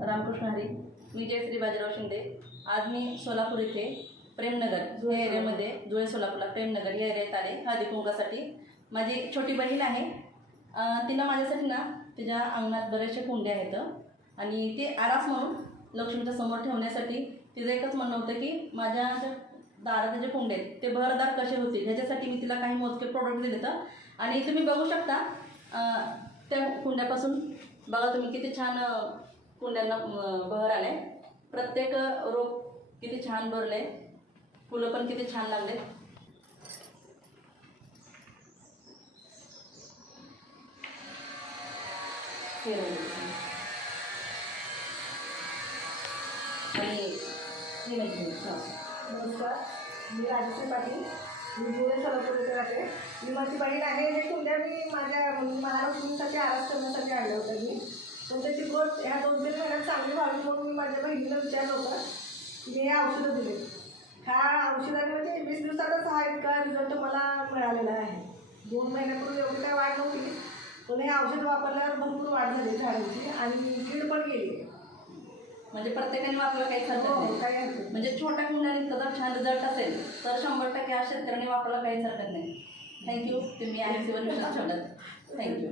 रामकृष्ण हरी मी जयश्री बाजीराव शिंदे आज मी सोलापूर इथे प्रेमनगर या एरियामध्ये जुळे सोलापूरला प्रेमनगर या एरियात आले हळदी कुंकासाठी. माझी एक छोटी बहीण आहे. तिनं माझ्यासाठी ना तिच्या अंगणात बरेचसे कुंडे आहेत. आणि ते आरास म्हणून लक्ष्मीच्या समोर ठेवण्यासाठी तिचं एकच म्हणणं होतं की माझ्या ज्या दाराचे जे कुंडे आहेत ते बहरदार कसे होतील? ह्याच्यासाठी मी तिला काही मोजके प्रोडक्ट दिले तर आणि तुम्ही बघू शकता त्या कुंड्यापासून बघा तुम्ही किती छान कुंड्यांना बहर आले प्रत्येक रोप किती छान भरले फुलं पण किती छान लागले आणि नमस्कार. मी राजश्री पाटील. मी जुळे सोलापूर येथे राहते. मी माझी बहीण आहे हे कुंड्या मी माझ्या महालक्ष्मीसाठी आरास करण्यासाठी आणलं होतं मी. तर त्याची ग्रोथ ह्या दोन तीन महिन्यात चांगली व्हावी म्हणून मी माझ्या बहिणीला विचारलं होतं. की मी हे औषधं दिले. ह्या औषधाने म्हणजे वीस दिवसातच हा इतका रिझल्ट मला मिळालेला आहे. दोन महिन्यापूर्वी एवढी काय वाढ नव्हती. पण हे औषध वापरल्यावर भरपूर वाढ झाली झाडांची आणि कीड पण गेली. म्हणजे प्रत्येकाने वापरायला काहीच हरकत हो नाही. काही हरकत नाही. म्हणजे छोट्या इतका जर छान रिझल्ट असेल तर शंभर टक्के आज शेतकऱ्यांनी वापरायला काहीच हरकत नाही. थँक्यू तुम्ही आय सी वर विश्वास ठेवलात थँक्यू